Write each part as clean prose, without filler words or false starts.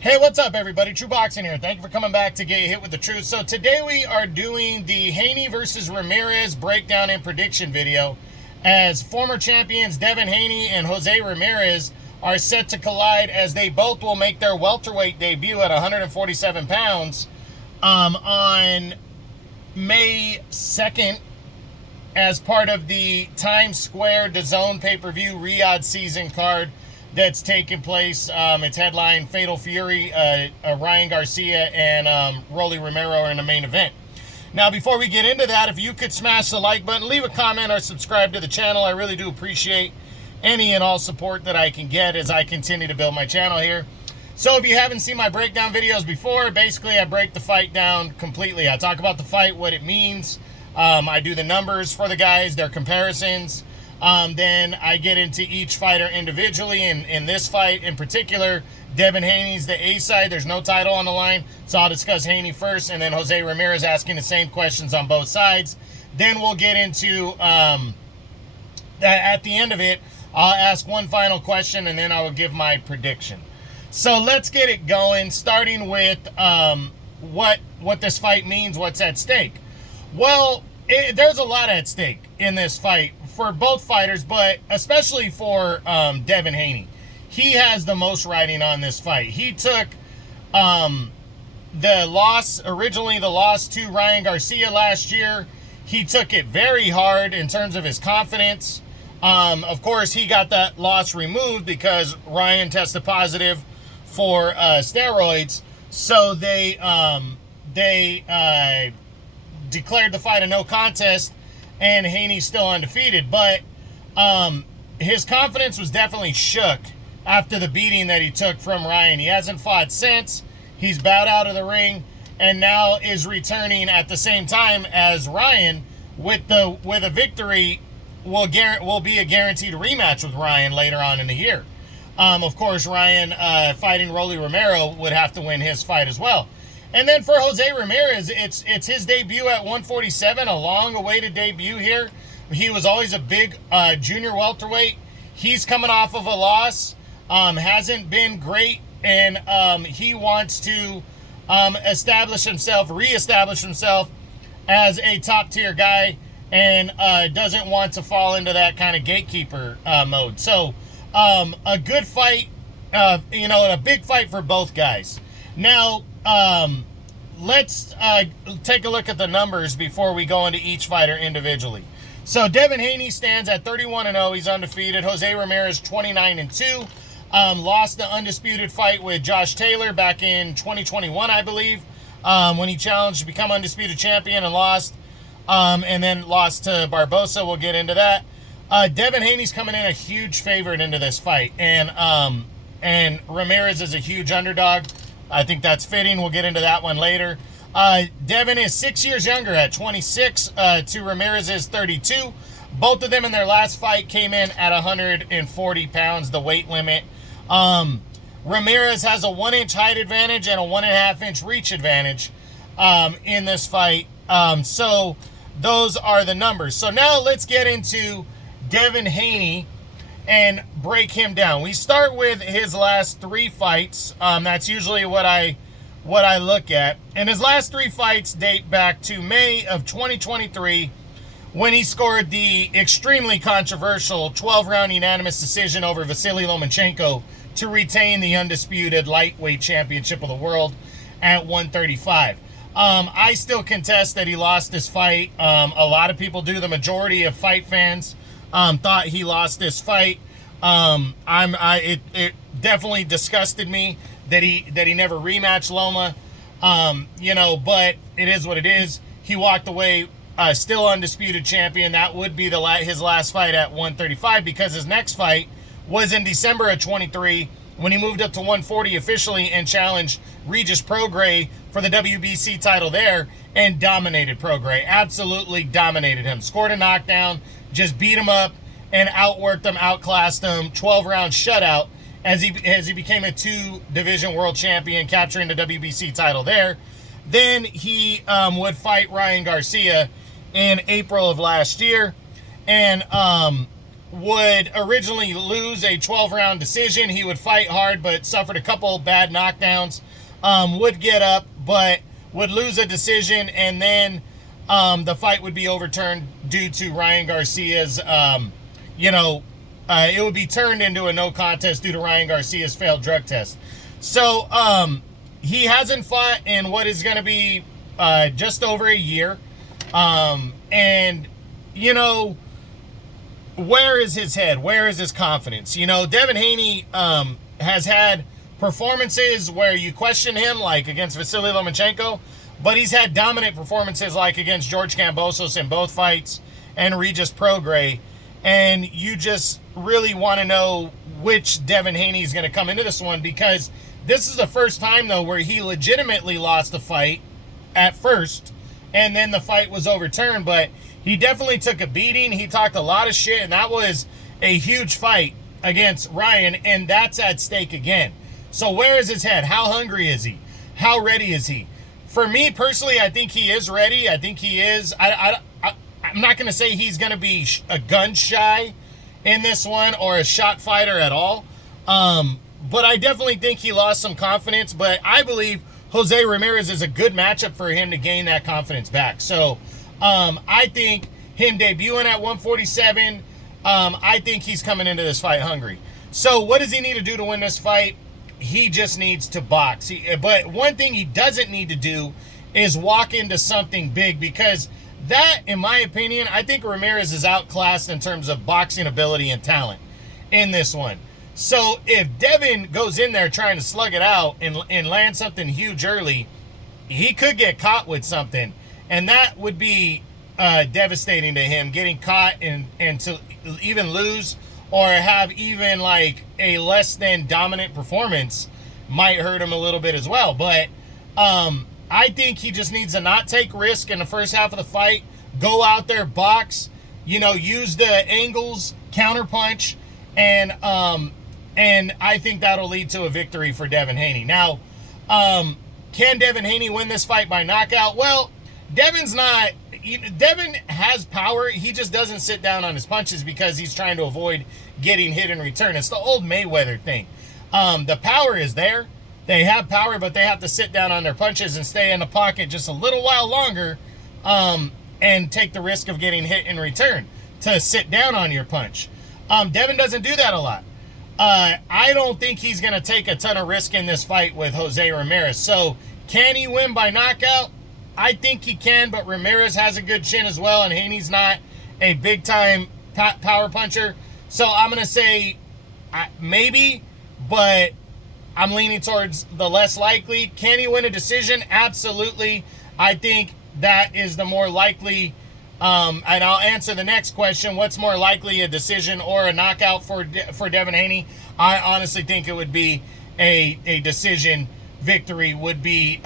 Hey, what's up, everybody? True Boxing here. Thank you for coming back to Get Hit with the Truth. So today we are doing the Haney versus Ramirez breakdown and prediction video, as former champions Devin Haney and Jose Ramirez are set to collide, as they both will make their welterweight debut at 147 pounds on May 2nd as part of the Times Square DAZN pay-per-view Riyadh season card that's taking place. It's headlined Fatal Fury, Ryan Garcia, and Rolly Romero are in the main event. Now, before we get into that, if you could smash the like button, leave a comment, or subscribe to the channel. I really do appreciate any and all support that I can get as I continue to build my channel here. So if you haven't seen my breakdown videos before, basically I break the fight down completely. I talk about the fight, what it means. I do the numbers for the guys, their comparisons. Then I get into each fighter individually. In this fight in particular, Devin Haney's the A side. There's no title on the line, so I'll discuss Haney first, and then Jose Ramirez asking the same questions on both sides. Then we'll get into, at the end of it, I'll ask one final question, and then I will give my prediction. So let's get it going, starting with what this fight means, what's at stake. Well, there's a lot at stake in this fight for both fighters, but especially for Devin Haney. He has the most riding on this fight. He took originally the loss to Ryan Garcia last year. He took it very hard in terms of his confidence. Of course, he got that loss removed because Ryan tested positive for steroids. So they declared the fight a no contest, and Haney's still undefeated. But his confidence was definitely shook after the beating that he took from Ryan. He hasn't fought since. He's bowed out of the ring, and now is returning at the same time as Ryan with a victory. Will be a guaranteed rematch with Ryan later on in the year. Of course, Ryan fighting Rolly Romero would have to win his fight as well. And then for Jose Ramirez, it's his debut at 147, a long-awaited debut here. He was always a big junior welterweight. He's coming off of a loss, hasn't been great, and he wants to reestablish himself as a top-tier guy, and doesn't want to fall into that kind of gatekeeper mode. So a good fight, and a big fight for both guys. Now, let's take a look at the numbers before we go into each fighter individually. So Devin Haney stands at 31-0. He's undefeated. Jose Ramirez 29-2. Lost the undisputed fight with Josh Taylor back in 2021, I believe, when he challenged to become undisputed champion and lost. And then lost to Barbosa. We'll get into that. Devin Haney's coming in a huge favorite into this fight, and Ramirez is a huge underdog. I think that's fitting. We'll get into that one later. Devin is 6 years younger at 26 to Ramirez's 32. Both of them in their last fight came in at 140 pounds, the weight limit. Ramirez has a 1-inch height advantage and a 1.5-inch reach advantage in this fight. So those are the numbers. So now let's get into Devin Haney and break him down. We start with his last 3 fights. That's usually what I look at. And his last 3 fights date back to May of 2023, when he scored the extremely controversial 12-round unanimous decision over Vasily Lomachenko to retain the undisputed lightweight championship of the world at 135. I still contest that he lost this fight. A lot of people do. The majority of fight fans thought he lost this fight. It definitely disgusted me that he never rematched Loma. But it is what it is. He walked away still undisputed champion. That would be his last fight at 135, because his next fight was in December of 23, when he moved up to 140 officially and challenged Regis Prograis for the WBC title there, and dominated Prograis. Absolutely dominated him. Scored a knockdown, just beat him up, and outworked him, outclassed him. 12-round shutout as he became a 2-division world champion, capturing the WBC title there. Then he would fight Ryan Garcia in April of last year, and would originally lose a 12-round decision. He would fight hard, but suffered a couple bad knockdowns. Would get up, but would lose a decision, and then the fight would be overturned due to Ryan Garcia's, it would be turned into a no contest due to Ryan Garcia's failed drug test. So he hasn't fought in what is going to be just over a year. And, where is his head? Where is his confidence? Devin Haney has had performances where you question him, like against Vasily Lomachenko, but he's had dominant performances like against George Kambosos in both fights and Regis Prograis. And you just really want to know which Devin Haney is going to come into this one, because this is the first time, though, where he legitimately lost the fight at first, and then the fight was overturned. But he definitely took a beating. He talked a lot of shit, and that was a huge fight against Ryan, and that's at stake again. So where is his head? How hungry is he? How ready is he? For me, personally, I think he is ready. I think he is. I'm not going to say he's going to be a gun shy in this one or a shot fighter at all. But I definitely think he lost some confidence. But I believe Jose Ramirez is a good matchup for him to gain that confidence back. So I think him debuting at 147, I think he's coming into this fight hungry. So what does he need to do to win this fight? He just needs to box. But one thing he doesn't need to do is walk into something big, because that, in my opinion, I think Ramirez is outclassed in terms of boxing ability and talent in this one. So if Devin goes in there trying to slug it out and land something huge early, he could get caught with something. And that would be devastating to him, getting caught and to even lose or have even like a less than dominant performance might hurt him a little bit as well. But I think he just needs to not take risk in the first half of the fight. Go out there, box, use the angles, counterpunch, and I think that'll lead to a victory for Devin Haney. Now, can Devin Haney win this fight by knockout? Well, Devin has power. He just doesn't sit down on his punches because he's trying to avoid getting hit in return. It's the old Mayweather thing. The power is there. They have power, but they have to sit down on their punches and stay in the pocket just a little while longer and take the risk of getting hit in return to sit down on your punch. Devin doesn't do that a lot. I don't think he's going to take a ton of risk in this fight with Jose Ramirez. So can he win by knockout? I think he can, but Ramirez has a good chin as well, and Haney's not a big-time power puncher. So I'm going to say maybe, but I'm leaning towards the less likely. Can he win a decision? Absolutely. I think that is the more likely, and I'll answer the next question. What's more likely, a decision or a knockout for Devin Haney? I honestly think it would be a decision. Victory would be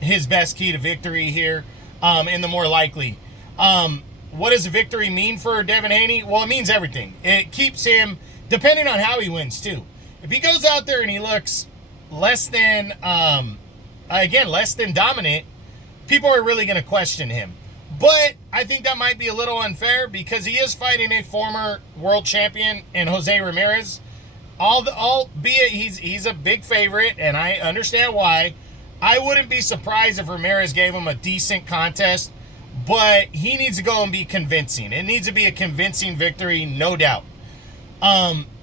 his best key to victory here, and the more likely. What does a victory mean for Devin Haney? Well, it means everything. It keeps him, depending on how he wins, too. If he goes out there and he looks less than dominant, people are really going to question him. But I think that might be a little unfair, because he is fighting a former world champion in Jose Ramirez. Albeit he's a big favorite, and I understand why. I wouldn't be surprised if Ramirez gave him a decent contest, but he needs to go and be convincing. It needs to be a convincing victory, no doubt,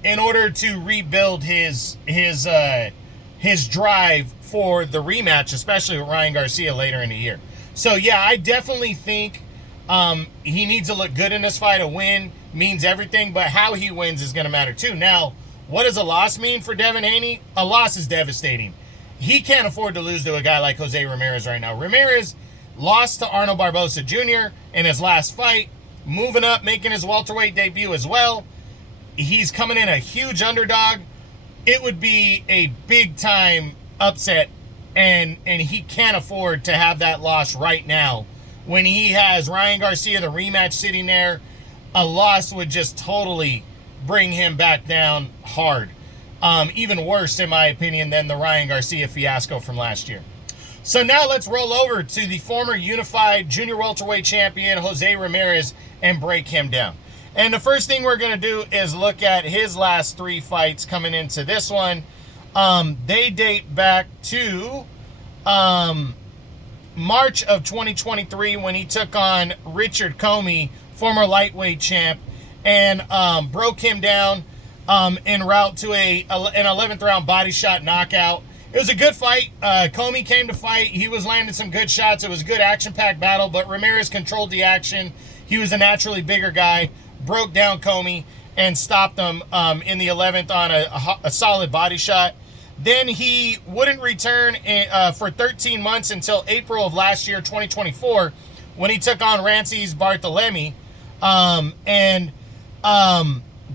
in order to rebuild his drive for the rematch, especially with Ryan Garcia later in the year. So yeah, I definitely think he needs to look good in this fight. A win means everything, but how he wins is going to matter too. Now, what does a loss mean for Devin Haney? A loss is devastating. He can't afford to lose to a guy like Jose Ramirez right now. Ramirez lost to Arnold Barboza Jr. in his last fight, moving up, making his welterweight debut as well. He's coming in a huge underdog. It would be a big-time upset, and he can't afford to have that loss right now. When he has Ryan Garcia, the rematch, sitting there, a loss would just totally bring him back down hard. Even worse, in my opinion, than the Ryan Garcia fiasco from last year. So now let's roll over to the former unified junior welterweight champion, Jose Ramirez, and break him down. And the first thing we're going to do is look at his last 3 fights coming into this one. They date back to March of 2023 when he took on Richard Comey, former lightweight champ, and broke him down en route to an 11th round body shot knockout. It was a good fight. Comey came to fight. He was landing some good shots. It was a good action-packed battle, but Ramirez controlled the action. He was a naturally bigger guy, broke down Comey, and stopped him in the 11th on a solid body shot. Then he wouldn't return for 13 months until April of last year, 2024, when he took on Rances Barthelemy, and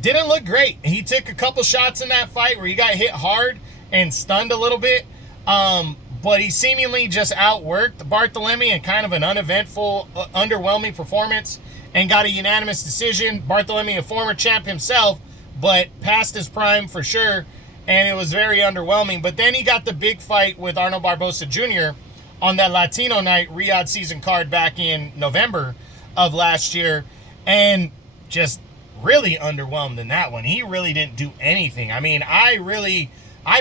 didn't look great. He took a couple shots in that fight where he got hit hard and stunned a little bit, but he seemingly just outworked Barthelemy in kind of an uneventful, underwhelming performance and got a unanimous decision. Barthelemy, a former champ himself, but past his prime for sure, and it was very underwhelming. But then he got the big fight with Arnold Barbosa Jr. on that Latino night Riyadh season card back in November of last year, and just really underwhelmed in that one. He really didn't do anything. I mean, I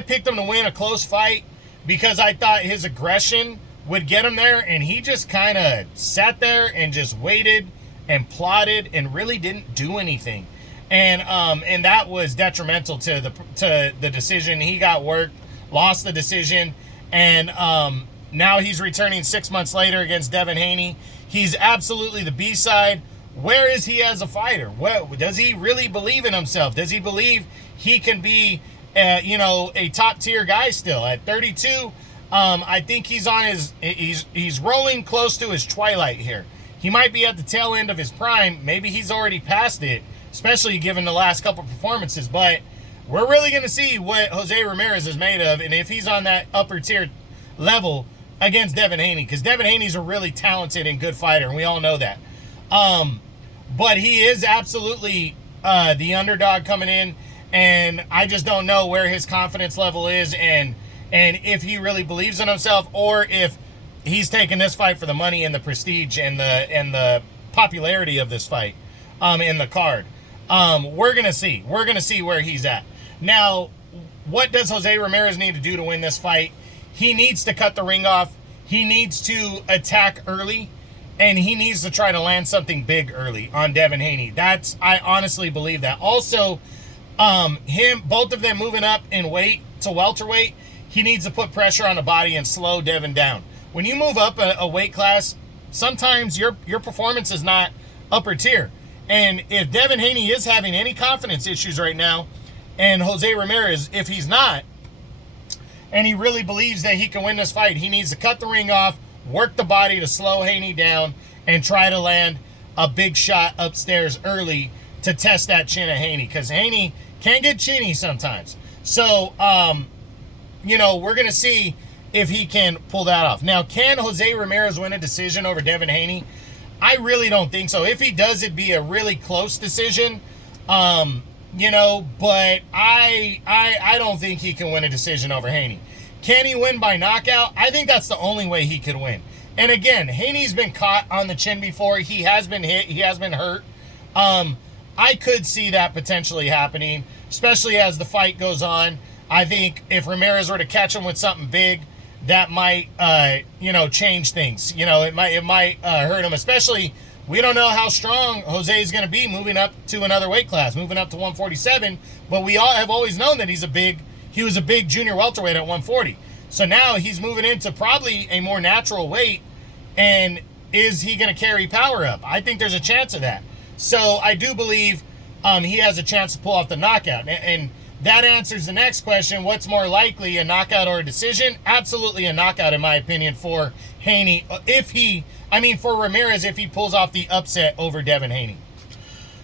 picked him to win a close fight because I thought his aggression would get him there, and he just kind of sat there and just waited and plotted and really didn't do anything. And that was detrimental to the decision. He got worked, lost the decision, and now he's returning 6 months later against Devin Haney. He's absolutely the B-side. Where is he as a fighter? Does he really believe in himself? Does he believe he can be a top-tier guy still? At 32, I think he's on he's rolling close to his twilight here. He might be at the tail end of his prime. Maybe he's already past it, especially given the last couple performances. But we're really going to see what Jose Ramirez is made of, and if he's on that upper-tier level against Devin Haney, because Devin Haney's a really talented and good fighter, and we all know that. But he is absolutely the underdog coming in, and I just don't know where his confidence level is, and if he really believes in himself, or if he's taking this fight for the money and the prestige and the popularity of this fight in the card. We're gonna see. We're gonna see where he's at. Now, what does Jose Ramirez need to do to win this fight? He needs to cut the ring off. He needs to attack early, and he needs to try to land something big early on Devin Haney. I honestly believe that. Also, both of them moving up in weight to welterweight, he needs to put pressure on the body and slow Devin down. When you move up a weight class, sometimes your performance is not upper tier. And if Devin Haney is having any confidence issues right now, and Jose Ramirez, if he's not, and he really believes that he can win this fight, he needs to cut the ring off, work the body to slow Haney down, and try to land a big shot upstairs early to test that chin of Haney, because Haney can get chinny sometimes. So, we're going to see if he can pull that off. Now, can Jose Ramirez win a decision over Devin Haney? I really don't think so. If he does, it'd be a really close decision. But I don't think he can win a decision over Haney. Can he win by knockout? I think that's the only way he could win. And again, Haney's been caught on the chin before. He has been hit. He has been hurt. I could see that potentially happening, especially as the fight goes on. I think if Ramirez were to catch him with something big, that might, change things. It might hurt him, especially we don't know how strong Jose is going to be moving up to another weight class, moving up to 147. But we all have always known that he was a big junior welterweight at 140. So now he's moving into probably a more natural weight. And is he going to carry power up? I think there's a chance of that. So I do believe he has a chance to pull off the knockout. And that answers the next question. What's more likely, a knockout or a decision? Absolutely a knockout, in my opinion, for Haney. For Ramirez, if he pulls off the upset over Devin Haney.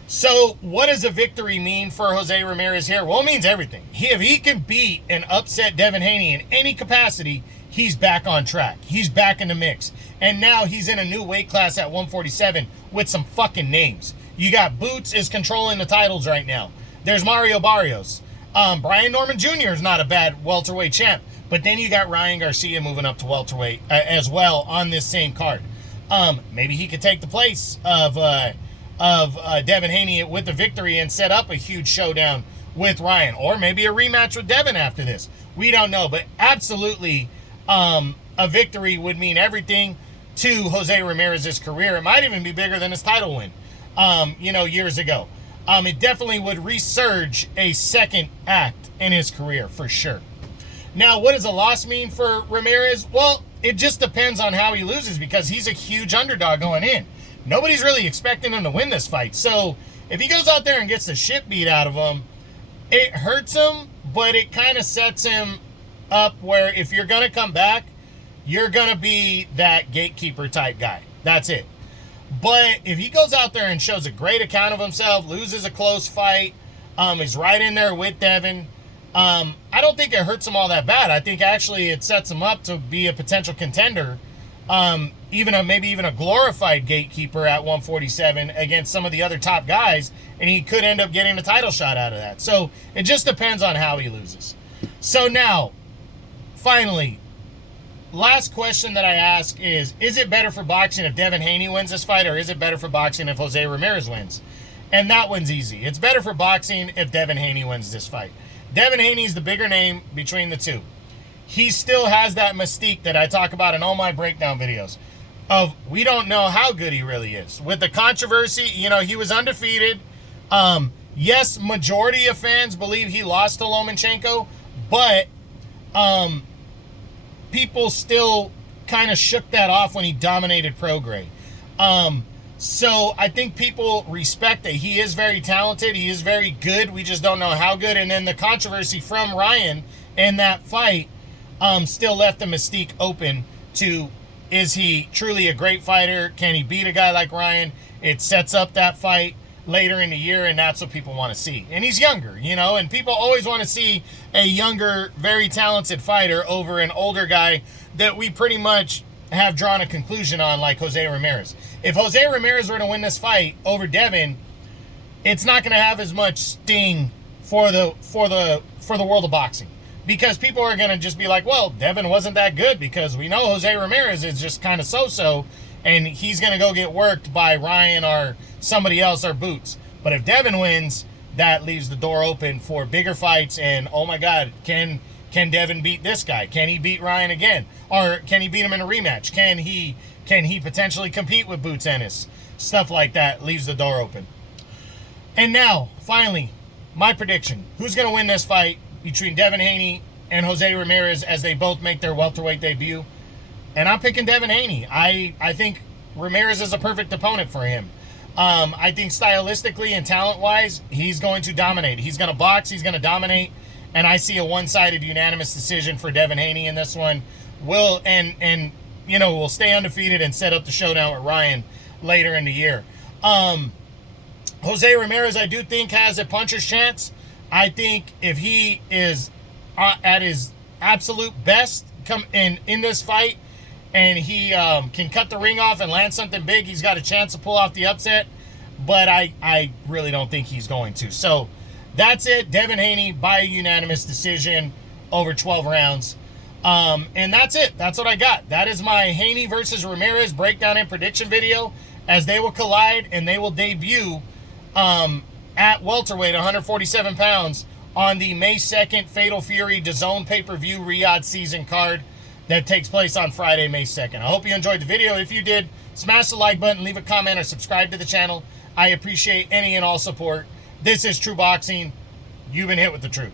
So what does a victory mean for Jose Ramirez here? Well, it means everything. If he can beat and upset Devin Haney in any capacity, he's back on track. He's back in the mix. And now he's in a new weight class at 147 with some fucking names. You got Boots is controlling the titles right now. There's Mario Barrios. Brian Norman Jr. is not a bad welterweight champ. But then you got Ryan Garcia moving up to welterweight as well on this same card. Maybe he could take the place of Devin Haney with the victory and set up a huge showdown with Ryan, or maybe a rematch with Devin after this. We don't know, but absolutely a victory would mean everything to Jose Ramirez's career. It might even be bigger than his title win, years ago. It definitely would resurge a second act in his career for sure. Now, what does a loss mean for Ramirez? Well, it just depends on how he loses, because he's a huge underdog going in. Nobody's really expecting him to win this fight. So if he goes out there and gets the shit beat out of him, it hurts him, but it kind of sets him up where if you're going to come back, you're going to be that gatekeeper type guy. That's it. But if he goes out there and shows a great account of himself, loses a close fight, is right in there with Devin, I don't think it hurts him all that bad. I think actually it sets him up to be a potential contender, maybe even a glorified gatekeeper at 147 against some of the other top guys, and he could end up getting a title shot out of that. So it just depends on how he loses. So now, finally, last question that I ask is it better for boxing if Devin Haney wins this fight, or is it better for boxing if Jose Ramirez wins? And that one's easy. It's better for boxing if Devin Haney wins this fight. Devin Haney's the bigger name between the two. He still has that mystique that I talk about in all my breakdown videos of we don't know how good he really is. With the controversy, he was undefeated. Yes, majority of fans believe he lost to Lomachenko, but people still kind of shook that off when he dominated Prograis. So I think people respect that he is very talented. He is very good. We just don't know how good. And then the controversy from Ryan in that fight still left the mystique open to, is he truly a great fighter? Can he beat a guy like Ryan? It sets up that fight later in the year, and that's what people want to see. And he's younger, and people always want to see a younger, very talented fighter over an older guy that we pretty much have drawn a conclusion on, like Jose Ramirez. If Jose Ramirez were to win this fight over Devin, it's not going to have as much sting for the world of boxing, because people are going to just be like, well, Devin wasn't that good, because we know Jose Ramirez is just kind of so-so, and he's going to go get worked by Ryan or somebody else or Boots. But if Devin wins, that leaves the door open for bigger fights, and oh my God, can Devin beat this guy? Can he beat Ryan again? Or can he beat him in a rematch? Can he potentially compete with Boots Ennis? Stuff like that leaves the door open. And now, finally, my prediction. Who's going to win this fight between Devin Haney and Jose Ramirez as they both make their welterweight debut? And I'm picking Devin Haney. I think Ramirez is a perfect opponent for him. I think stylistically and talent-wise, he's going to dominate. He's going to box. He's going to dominate. And I see a one-sided unanimous decision for Devin Haney in this one. We'll stay undefeated and set up the showdown with Ryan later in the year. Jose Ramirez, I do think, has a puncher's chance. I think if he is at his absolute best in this fight, and he can cut the ring off and land something big, he's got a chance to pull off the upset. But I really don't think he's going to. So that's it. Devin Haney by a unanimous decision over 12 rounds. And that's it. That's what I got. That is my Haney versus Ramirez breakdown and prediction video, as they will collide and they will debut at welterweight, 147 pounds, on the May 2nd Fatal Fury DAZN pay-per-view Riyadh season card that takes place on Friday, May 2nd. I hope you enjoyed the video. If you did, smash the like button, leave a comment, or subscribe to the channel. I appreciate any and all support. This is True Boxing. You've been hit with the truth.